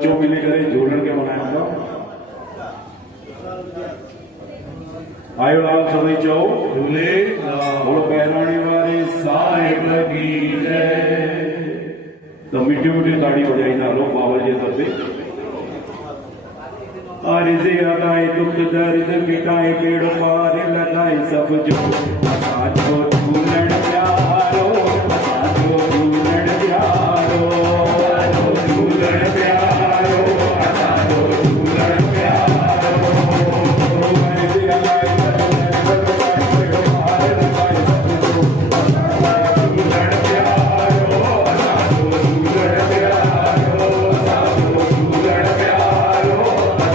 बच्चों मिली करे झूलन के मनाया था आयो लाल समय जाओ झूले बोलो पहराने वाले साहेब की जय। तो मिट्टी मिट्टी ताड़ी हो जाए ना लोग बाबा जी तरफ आरिज़े लगाए दुख दर्द मिटाए पेड़ पार लगाए सब जो साजो झूलन प्यारो साजो झूलन प्यारो झूलन प्यारो साजो झूलन प्यारो आरिज़े लगाए दुख दर्द पेड़ पार लगाए सब जो झूलन प्यारो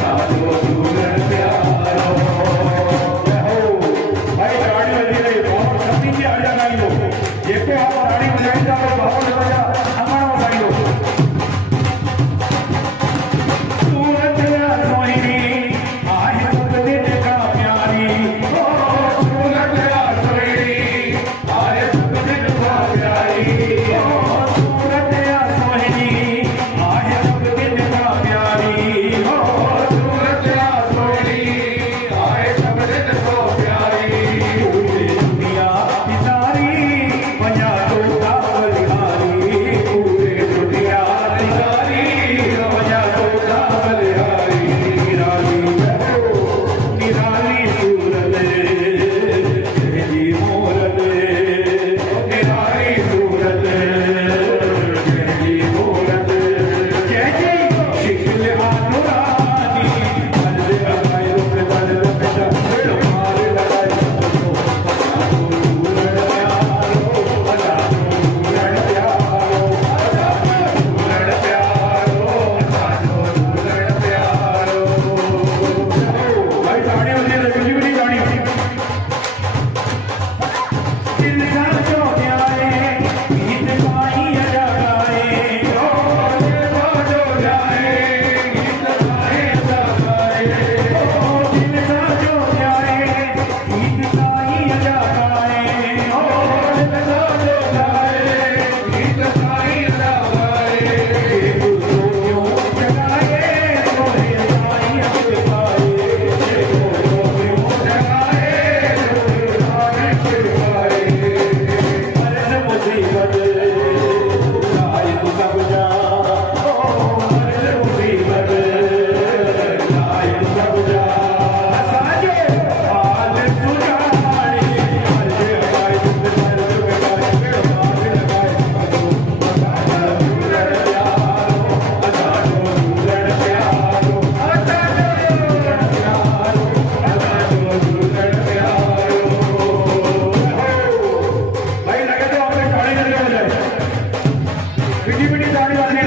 साजो झूलन प्यारो साजो झूलन प्यारो मिट्टी मिट्टी ताड़ी वाले